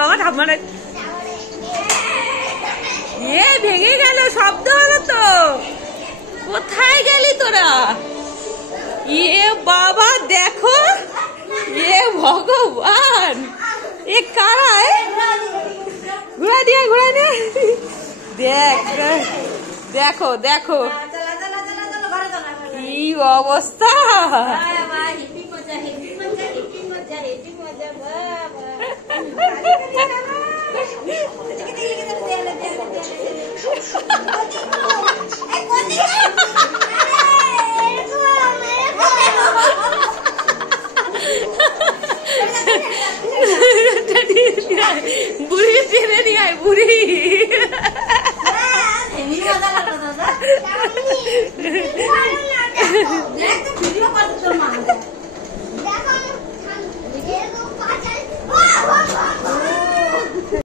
বাবা ঠাম্মার ভেঙে গেল, শব্দ হলো তো। কোথায় গেলি তোরা? বাবা দেখো, ভগবান, এ কারা? ঘুরা দিয়ে দেখ, দেখো দেখো কি অবস্থা।